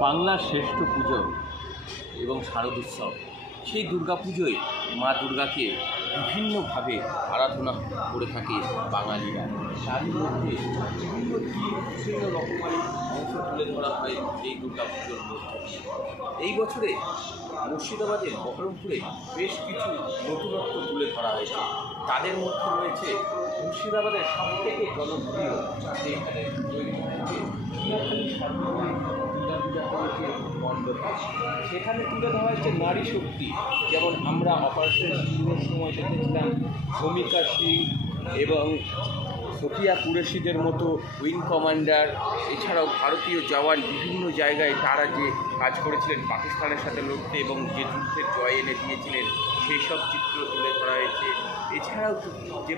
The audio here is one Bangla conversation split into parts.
বাংলার শ্রেষ্ঠ পুজো এবং শারদোৎসব, সেই দুর্গাপুজোয় মা দুর্গাকে বিভিন্নভাবে আরাধনা করে থাকে বাঙালিরা। তার মধ্যে বিভিন্ন রকমের অংশ তুলে ধরা হয় এই দুর্গাপুজোর মধ্যে। এই বছরে মুর্শিদাবাদের বহরমপুরে বেশ কিছু নতুনত্ব তুলে ধরা হয়েছে। তাদের মধ্যে রয়েছে মুর্শিদাবাদের সবথেকে জনপ্রিয় যেখানে তৈরি হয়েছে মণ্ডপ, সেখানে তুলে ধরা হয়েছে নারী শক্তি। যেমন আমরা অপারেশন সিঁদুরের সময় দেখেছিলাম ভূমিকা সিং এবং সোফিয়া কুরেশিদের মতো উইং কমান্ডার, এছাড়াও ভারতীয় জওয়ান বিভিন্ন জায়গায় তারা যে কাজ করেছিলেন পাকিস্তানের সাথে লড়তে এবং যে যুদ্ধের জয় এনে দিয়েছিলেন সেই সব চিত্র তুলে ধরা হয়েছে। এছাড়াও যে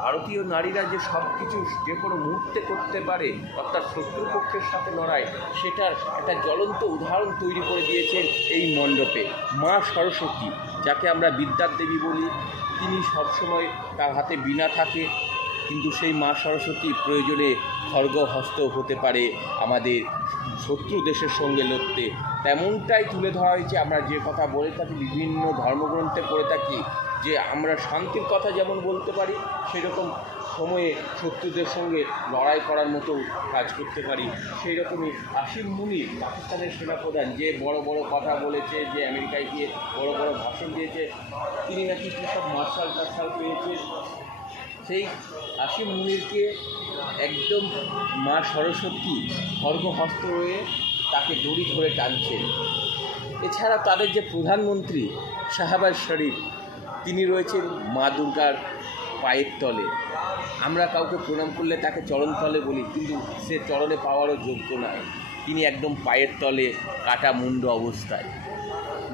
ভারতীয় নারীরা যে সব কিছু যে কোনো মুহূর্তে করতে পারে, অর্থাৎ শত্রুপক্ষের সাথে লড়াই, সেটার একটা জ্বলন্ত উদাহরণ তৈরি করে দিয়েছেন এই মণ্ডপে। মা সরস্বতী, যাকে আমরা বিদ্যার দেবী বলি, তিনি সবসময় তার হাতে বীণা থাকে, কিন্তু সেই মা সরস্বতী প্রয়োজনে খড়গহস্ত হতে পারে আমাদের শত্রু দেশের সঙ্গে লড়তে। তেমনটাই তুলে ধরা হয়েছে। আমরা যে কথা বলে থাকি, বিভিন্ন ধর্মগ্রন্থে পড়ে থাকি যে আমরা শান্তির কথা যেমন বলতে পারি, সেরকম সময়ে শত্রুদের সঙ্গে লড়াই করার মতো কাজ করতে পারি। সেই রকমই আসিম মুনির, পাকিস্তানের সেনাপ্রধান, যে বড় বড় কথা বলেছে, যে আমেরিকায় গিয়ে বড় বড় ভাষণ দিয়েছে, তিনি নাকি সব মার্শাল পেয়েছে, সেই আসিম মুনিরকে একদম মা সরস্বতী খড়গহস্ত হয়ে তাকে দড়ি ধরে টানছেন। এছাড়া তাদের যে প্রধানমন্ত্রী শাহবাজ শরীফ, তিনি রয়েছেন মা দুর্গার পায়ের তলে। আমরা কাউকে প্রণাম করলে তাকে চরণ তলে বলি, কিন্তু সে চরণে পাওয়ারও যোগ্য নয়, তিনি একদম পায়ের তলে কাটা মুন্ড অবস্থায়।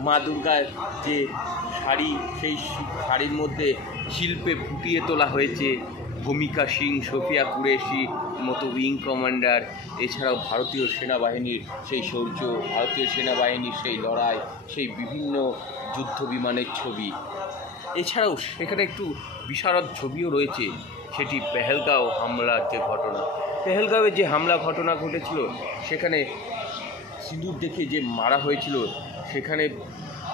মা দুর্গার যে শাড়ি, সেই শাড়ির মধ্যে শিল্পে ফুটিয়ে তোলা হয়েছে ভূমিকা সিং, সোফিয়া কুরেশি মতো উইং কমান্ডার, এছাড়াও ভারতীয় সেনাবাহিনীর সেই শৌর্য, ভারতীয় সেনাবাহিনীর সেই লড়াই, সেই বিভিন্ন যুদ্ধ বিমানের ছবি। এছাড়াও সেখানে একটু বিশারদ ছবিও রয়েছে, সেটি পেহেলগাঁও হামলার যে ঘটনা। পেহেলগাঁওয়ে যে হামলা ঘটনা ঘটেছিল, সেখানে সিঁদুর দেখে যে মারা হয়েছিল, সেখানে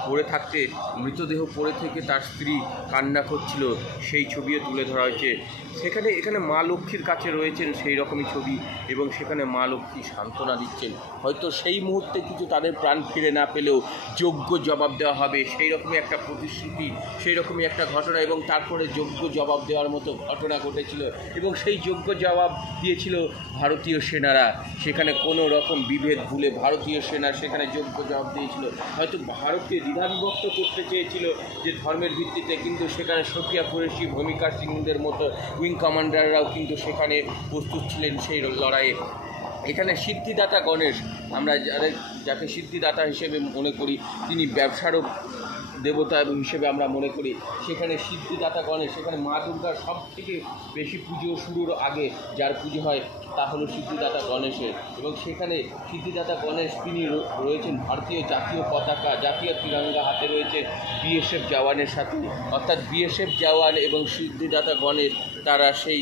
পড়ে থাকতে, মৃতদেহ পড়ে থেকে তার স্ত্রী কান্না করছিল, সেই ছবিও তুলে ধরা হয়েছে। এখানে মা লক্ষ্মীর কাছে রয়েছেন সেই রকমই ছবি, এবং সেখানে মা লক্ষ্মী সান্ত্বনা দিচ্ছেন। হয়তো সেই মুহূর্তে কিছু তাদের প্রাণ ফিরে না পেলেও যোগ্য জবাব দেওয়া হবে, সেই রকমই একটা প্রতিশ্রুতি, সেই রকমই একটা ঘটনা, এবং তারপরে যোগ্য জবাব দেওয়ার মতো ঘটনা ঘটেছিল, এবং সেই যোগ্য জবাব দিয়েছিল ভারতীয় সেনারা। সেখানে কোনো রকম বিভেদ ভুলে ভারতীয় সেনা সেখানে যোগ্য জবাব দিয়েছিল। হয়তো ভারতকে দ্বিধাবিভক্ত করতে চেয়েছিল যে ধর্মের ভিত্তিতে, কিন্তু সেখানে সোফিয়া কুরেশি, ভূমিকা সিংদের মতো উইং কমান্ডাররাও কিন্তু সেখানে প্রস্তুত ছিলেন সেই লড়াইয়ে। এখানে সিদ্ধিদাতা গণেশ, আমরা যাকে সিদ্ধিদাতা হিসেবে মনে করি, তিনি ব্যবসারও দেবতা হিসেবে আমরা মনে করি। সেখানে সিদ্ধিদাতা গণেশ, সেখানে মা দুর্গার সব থেকে বেশি পুজো শুরুর আগে যার পুজো হয় তা হলো সিদ্ধিদাতা গণেশের, এবং সেখানে সিদ্ধিদাতা গণেশ তিনি রয়েছেন ভারতীয় জাতীয় পতাকা, জাতীয় তিরঙ্গা হাতে রয়েছে বিএসএফ জওয়ানের সাথে, অর্থাৎ বিএসএফ জওয়ান এবং সিদ্ধিদাতা গণেশ তারা সেই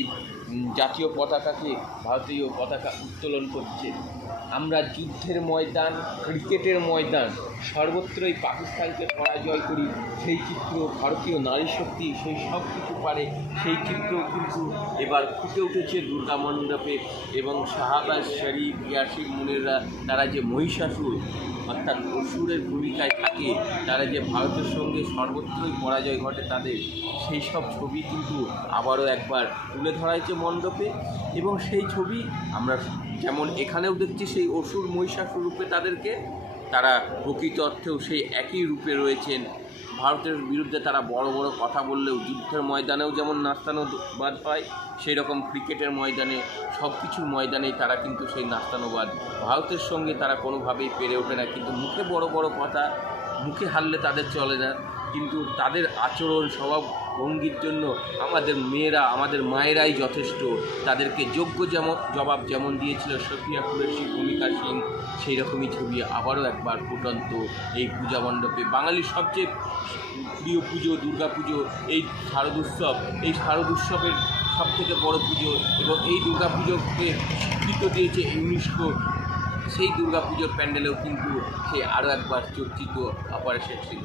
জাতীয় পতাকাকে, ভারতীয় পতাকা উত্তোলন করছে। আমরা যুদ্ধের ময়দান, ক্রিকেটের ময়দান, সর্বত্রই পাকিস্তানকে পরাজয় করি, সেই চিত্র ভারতীয় নারী শক্তি সেই সব কিছু পারে, সেই চিত্র কিন্তু এবার ফুটে উঠেছে দুর্গা মণ্ডপে। এবং শাহবাজ শরীফ, ইয়াসিন মুনিররা, তারা যে মহিষাসুর অর্থাৎ অসুরের ভূমিকায় থাকে, তারা যে ভারতের সঙ্গে সর্বত্রই পরাজয় ঘটে তাদের, সেই সব ছবি কিন্তু আবারও একবার তুলে ধরা হয়েছে মণ্ডপে। এবং সেই ছবি আমরা যেমন এখানেও দেখছি সেই অসুর মহিষাসুর রূপে তাদেরকে, তারা প্রকৃত অর্থেও সেই একই রূপে রয়েছেন। ভারতের বিরুদ্ধে তারা বড় বড় কথা বললেও যুদ্ধের ময়দানেও যেমন নাস্তানুবাদ হয়, সেই রকম ক্রিকেটের ময়দানে, সব কিছুর ময়দানেই তারা কিন্তু সেই নাস্তানুবাদ। ভারতের সঙ্গে তারা কোনোভাবেই পেরে ওঠে না, কিন্তু মুখে বড় বড় কথা, মুখে হারলে তাদের চলে না, কিন্তু তাদের আচরণ, স্বভাব ভঙ্গির জন্য আমাদের মেয়েরা, আমাদের মায়েরাই যথেষ্ট। তাদেরকে যোগ্য জবাব যেমন দিয়েছিল সোফিয়া কুরেশি, ভূমিকা সিং, সেই রকমই ছবি আবারও একবার ফুটন্ত এই পূজা মণ্ডপে। বাঙালির সবচেয়ে প্রিয় পুজো দুর্গা পুজো, এই শারদোৎসব, এই শারদোৎসবের সবথেকে বড় পুজো, এবং এই দুর্গা পুজোকে স্বীকৃত দিয়েছে ইউনেস্কো সেই দুর্গাপুজোর প্যান্ডেলেও কিন্তু সে আরও একবার চর্চিত অপারেশন ছিল।